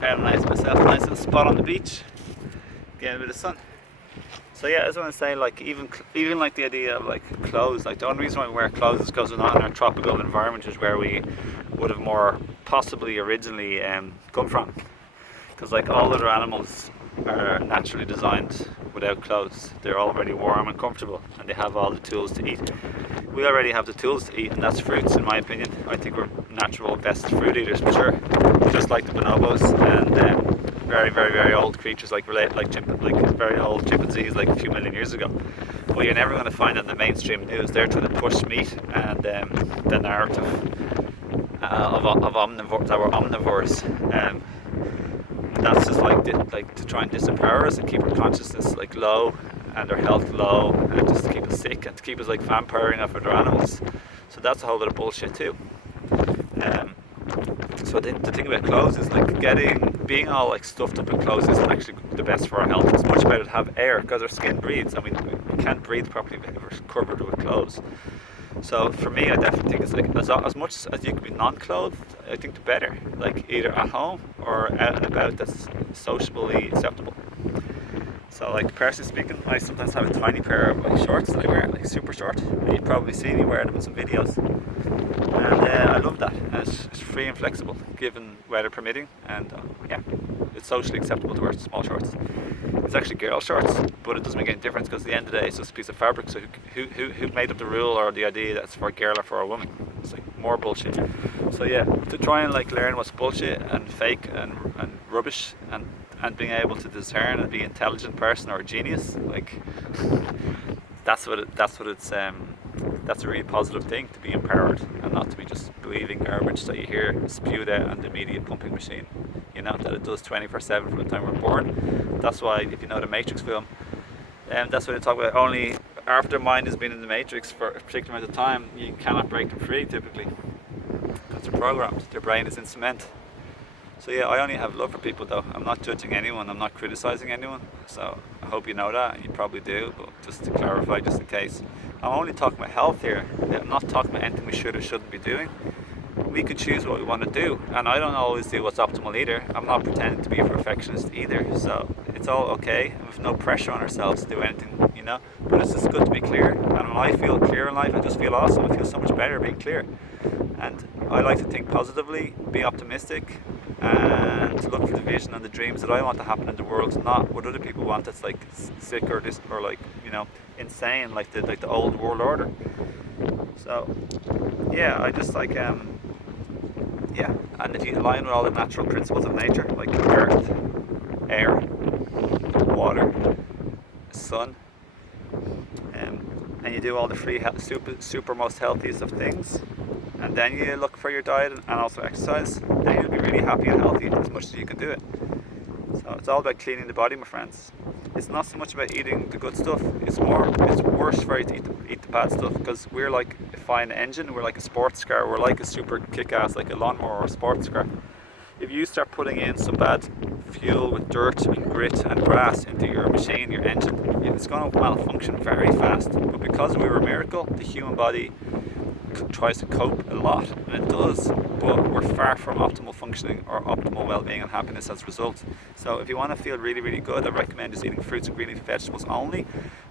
Very nice myself, a nice little spot on the beach, getting a bit of sun. So yeah, I just want to say, like, even like the idea of like clothes. Like the only reason why we wear clothes is because we're not in our tropical environment, is where we would have more possibly originally come from. Because like all other animals are naturally designed without clothes. They're already warm and comfortable, and they have all the tools to eat. We already have the tools to eat, and that's fruits, in my opinion. I think we're natural best fruit eaters for sure. Just like the bonobos and very, very, very old creatures like very old chimpanzees, like a few million years ago. But you're never going to find in the mainstream news. They're trying to push meat and the narrative of omnivores, that we're omnivores. That's just like to try and disempower us and keep our consciousness like low and our health low, and just to keep us sick and to keep us like vampiring off other animals. So that's a whole lot of bullshit too. So the thing about clothes is like being all like stuffed up in clothes isn't actually the best for our health. It's much better to have air, because our skin breathes. I mean, we can't breathe properly if we're covered with clothes. So for me, I definitely think it's like as much as you can be non-clothed, I think the better. Like either at home or out and about, that's sociably acceptable. So like personally speaking, I sometimes have a tiny pair of like shorts that I wear, like super short. You've probably seen me wear them in some videos, and I love that. And it's free and flexible, given weather permitting, and yeah, it's socially acceptable to wear small shorts. It's actually girl shorts, but it doesn't make any difference, because at the end of the day it's just a piece of fabric. So who made up the rule or the idea that it's for a girl or for a woman? It's like more bullshit. So yeah, to try and like learn what's bullshit and fake and rubbish, and being able to discern and be an intelligent person or a genius, like that's a really positive thing, to be empowered and not to be just believing garbage that you hear spewed out on the media pumping machine. You know, that it does 24/7 from the time we're born. That's why, if you know the Matrix film, that's what they talk about. Only after their mind has been in the Matrix for a particular amount of time, you cannot break them free typically, because they're programmed. Their brain is in cement. So yeah, I only have love for people though. I'm not judging anyone, I'm not criticizing anyone. So I hope you know that, and you probably do, but just to clarify, just in case. I'm only talking about health here. I'm not talking about anything we should or shouldn't be doing. We can choose what we want to do, and I don't always do what's optimal either. I'm not pretending to be a perfectionist either, so it's all okay, and with no pressure on ourselves to do anything, you know. But it's just good to be clear, and when I feel clear in life, I just feel awesome. I feel so much better being clear, and I like to think positively, be optimistic, and to look for the vision and the dreams that I want to happen in the world, not what other people want that's like sick or this, or like, you know, insane, like the old world order. So yeah, I just like yeah, and if you align with all the natural principles of nature, like earth, air, water, sun, and you do all the free super most healthiest of things, and then you look for your diet and also exercise, then you'll be really happy and healthy as much as you can do it. So it's all about cleaning the body, my friends. It's not so much about eating the good stuff. It's worse for you to eat the bad stuff, because we're like a fine engine. We're like a sports car. We're like a super kick-ass, like a lawnmower or a sports car. If you start putting in some bad fuel with dirt and grit and grass into your machine, your engine, it's going to malfunction very fast. But because we were a miracle, the human body tries to cope a lot, and it does, but we're far from optimal functioning or optimal well-being and happiness as a result. So if you want to feel really, really good, I recommend just eating fruits and green leafy vegetables only,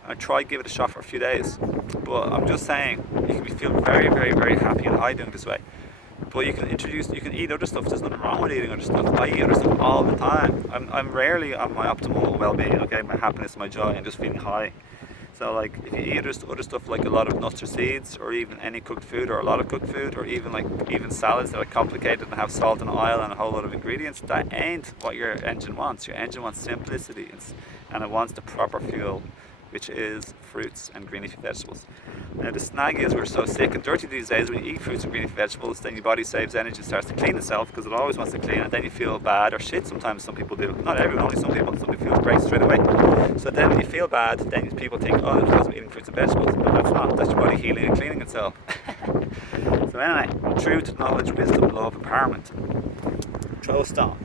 and try give it a shot for a few days. But I'm just saying, you can feel very, very, very happy and high doing this way. But you can eat other stuff. There's nothing wrong with eating other stuff. I eat other stuff all the time. I'm rarely on my optimal well-being, okay, my happiness, my joy, and just feeling high. So like if you eat other stuff, like a lot of nuts or seeds, or even any cooked food or a lot of cooked food, or even salads that are complicated and have salt and oil and a whole lot of ingredients, that ain't what your engine wants. Your engine wants simplicity, and it wants the proper fuel, which is fruits and green leafy vegetables. Now the snag is, we're so sick and dirty these days. When you eat fruits and green leafy vegetables, then your body saves energy, starts to clean itself, because it always wants to clean, and then you feel bad or shit. Sometimes some people do, not everyone, only some people feel great straight away. So then when you feel bad, then people think, oh, it's because I'm eating fruits and vegetables, but that's not. That's your body healing and cleaning itself. So anyway, truth, knowledge, wisdom, love, empowerment. Throw a stone.